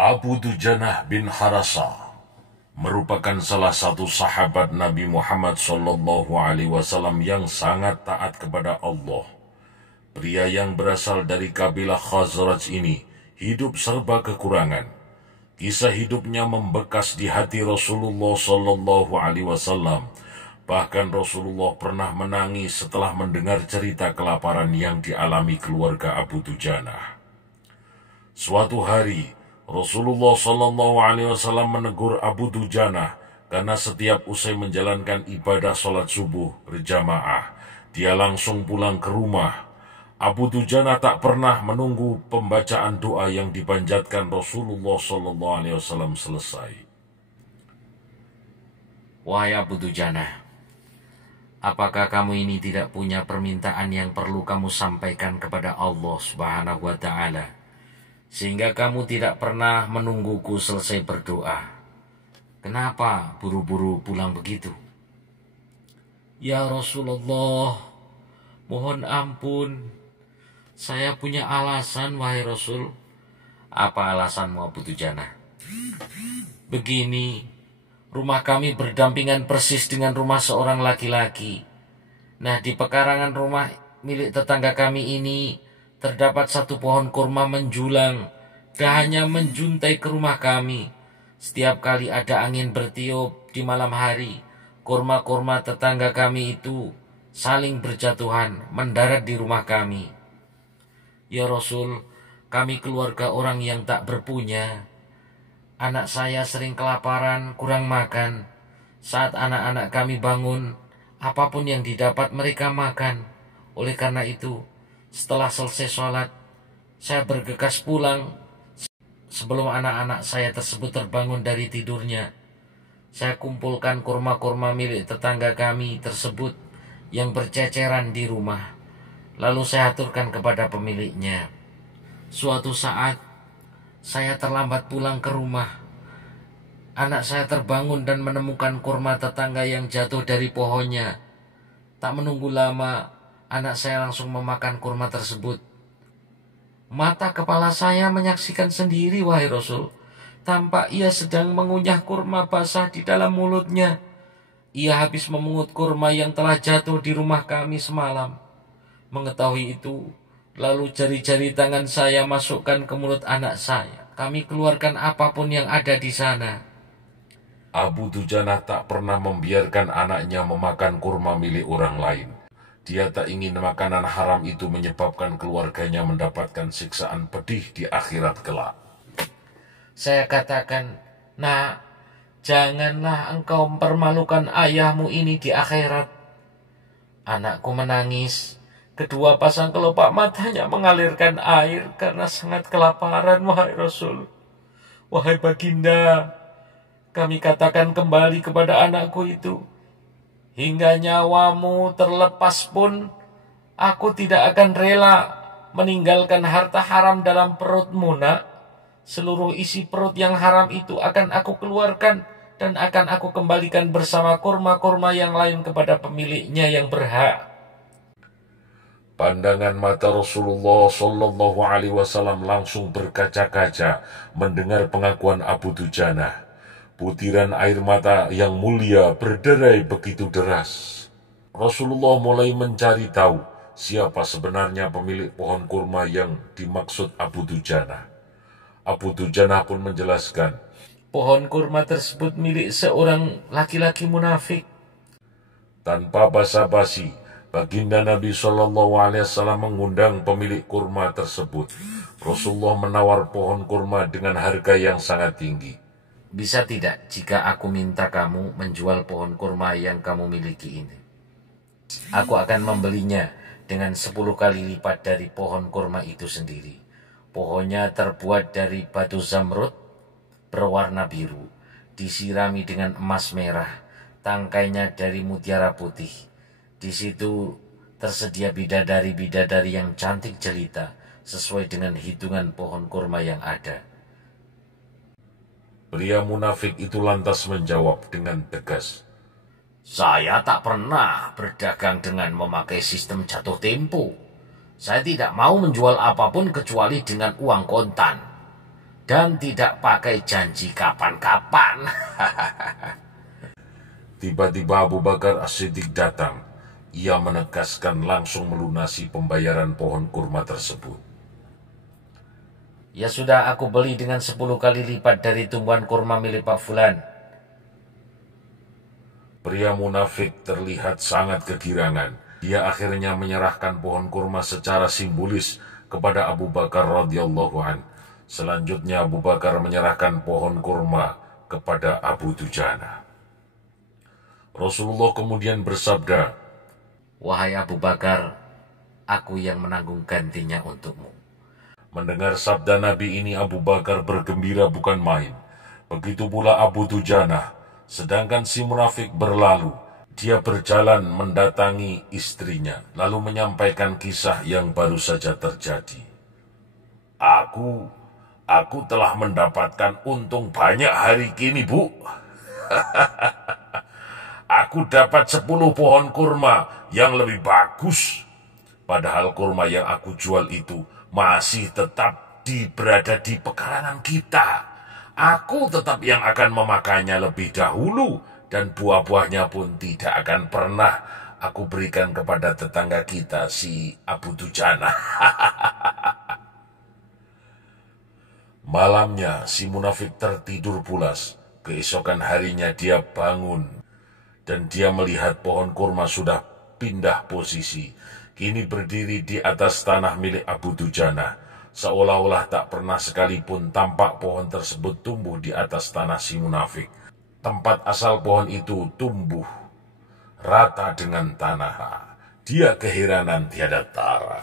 Abu Dujanah bin Harasa merupakan salah satu sahabat Nabi Muhammad SAW yang sangat taat kepada Allah. Pria yang berasal dari kabilah Khazraj ini hidup serba kekurangan. Kisah hidupnya membekas di hati Rasulullah SAW. Bahkan Rasulullah pernah menangis setelah mendengar cerita kelaparan yang dialami keluarga Abu Dujanah. Suatu hari, Rasulullah SAW menegur Abu Dujanah karena setiap usai menjalankan ibadah sholat subuh berjamaah, dia langsung pulang ke rumah. Abu Dujanah tak pernah menunggu pembacaan doa yang dipanjatkan Rasulullah SAW selesai. Wahai Abu Dujanah, apakah kamu ini tidak punya permintaan yang perlu kamu sampaikan kepada Allah Subhanahu wa Ta'ala, sehingga kamu tidak pernah menungguku selesai berdoa? Kenapa buru-buru pulang begitu? Ya Rasulullah, mohon ampun. Saya punya alasan, wahai Rasul. Apa alasanmu, Abu Dujanah? Begini, rumah kami berdampingan persis dengan rumah seorang laki-laki. Nah, di pekarangan rumah milik tetangga kami ini terdapat satu pohon kurma menjulang, dahannya menjuntai ke rumah kami. Setiap kali ada angin bertiup di malam hari, kurma-kurma tetangga kami itu saling berjatuhan mendarat di rumah kami. Ya Rasul, kami keluarga orang yang tak berpunya. Anak saya sering kelaparan, kurang makan. Saat anak-anak kami bangun, apapun yang didapat mereka makan. Oleh karena itu, setelah selesai sholat, saya bergegas pulang. Sebelum anak-anak saya tersebut terbangun dari tidurnya, saya kumpulkan kurma-kurma milik tetangga kami tersebut yang berceceran di rumah. Lalu saya aturkan kepada pemiliknya. Suatu saat, saya terlambat pulang ke rumah. Anak saya terbangun dan menemukan kurma tetangga yang jatuh dari pohonnya. Tak menunggu lama, anak saya langsung memakan kurma tersebut. Mata kepala saya menyaksikan sendiri, wahai Rasul. Tampak ia sedang mengunyah kurma basah di dalam mulutnya. Ia habis memungut kurma yang telah jatuh di rumah kami semalam. Mengetahui itu, lalu jari-jari tangan saya masukkan ke mulut anak saya. Kami keluarkan apapun yang ada di sana. Abu Dujanah tak pernah membiarkan anaknya memakan kurma milik orang lain. Dia tak ingin makanan haram itu menyebabkan keluarganya mendapatkan siksaan pedih di akhirat kelak. Saya katakan, "Nak, janganlah engkau mempermalukan ayahmu ini di akhirat." Anakku menangis. Kedua pasang kelopak matanya mengalirkan air karena sangat kelaparan, wahai Rasul. Wahai baginda, kami katakan kembali kepada anakku itu, hingga nyawamu terlepas pun, aku tidak akan rela meninggalkan harta haram dalam perutmu, nak. Seluruh isi perut yang haram itu akan aku keluarkan dan akan aku kembalikan bersama kurma-kurma yang lain kepada pemiliknya yang berhak. Pandangan mata Rasulullah SAW langsung berkaca-kaca mendengar pengakuan Abu Dujanah. Butiran air mata yang mulia berderai begitu deras. Rasulullah mulai mencari tahu siapa sebenarnya pemilik pohon kurma yang dimaksud Abu Dujanah. Abu Dujanah pun menjelaskan, pohon kurma tersebut milik seorang laki-laki munafik. Tanpa basa-basi, baginda Nabi SAW mengundang pemilik kurma tersebut. Rasulullah menawar pohon kurma dengan harga yang sangat tinggi. Bisa tidak jika aku minta kamu menjual pohon kurma yang kamu miliki ini? Aku akan membelinya dengan 10 kali lipat dari pohon kurma itu sendiri. Pohonnya terbuat dari batu zamrud berwarna biru, disirami dengan emas merah, tangkainya dari mutiara putih. Di situ tersedia bidadari-bidadari yang cantik jelita sesuai dengan hitungan pohon kurma yang ada. Pria munafik itu lantas menjawab dengan tegas, Saya tak pernah berdagang dengan memakai sistem jatuh tempo. Saya tidak mau menjual apapun kecuali dengan uang kontan. dan tidak pakai janji kapan-kapan. Tiba-tiba Abu Bakar As-Siddiq datang. Ia menegaskan langsung melunasi pembayaran pohon kurma tersebut. Ya sudah, aku beli dengan 10 kali lipat dari tumbuhan kurma milik Pak Fulan. Pria munafik terlihat sangat kegirangan. Dia akhirnya menyerahkan pohon kurma secara simbolis kepada Abu Bakar radhiyallahu an. Selanjutnya Abu Bakar menyerahkan pohon kurma kepada Abu Dujana. Rasulullah kemudian bersabda, "Wahai Abu Bakar, aku yang menanggung gantinya untukmu." Mendengar sabda Nabi ini Abu Bakar bergembira bukan main. Begitu pula Abu Dujana. Sedangkan si munafik berlalu. Dia berjalan mendatangi istrinya, lalu menyampaikan kisah yang baru saja terjadi. Aku telah mendapatkan untung banyak hari kini, Bu. Aku dapat 10 pohon kurma yang lebih bagus. Padahal kurma yang aku jual itu masih tetap berada di pekarangan kita. Aku tetap yang akan memakainya lebih dahulu dan buah-buahnya pun tidak akan pernah aku berikan kepada tetangga kita si Abu Dujana. Malamnya si munafik tertidur pulas. Keesokan harinya dia bangun dan dia melihat pohon kurma sudah pindah posisi. Kini berdiri di atas tanah milik Abu Dujana. Seolah-olah tak pernah sekalipun tampak pohon tersebut tumbuh di atas tanah si munafik. Tempat asal pohon itu tumbuh rata dengan tanah. Dia keheranan tiada tara.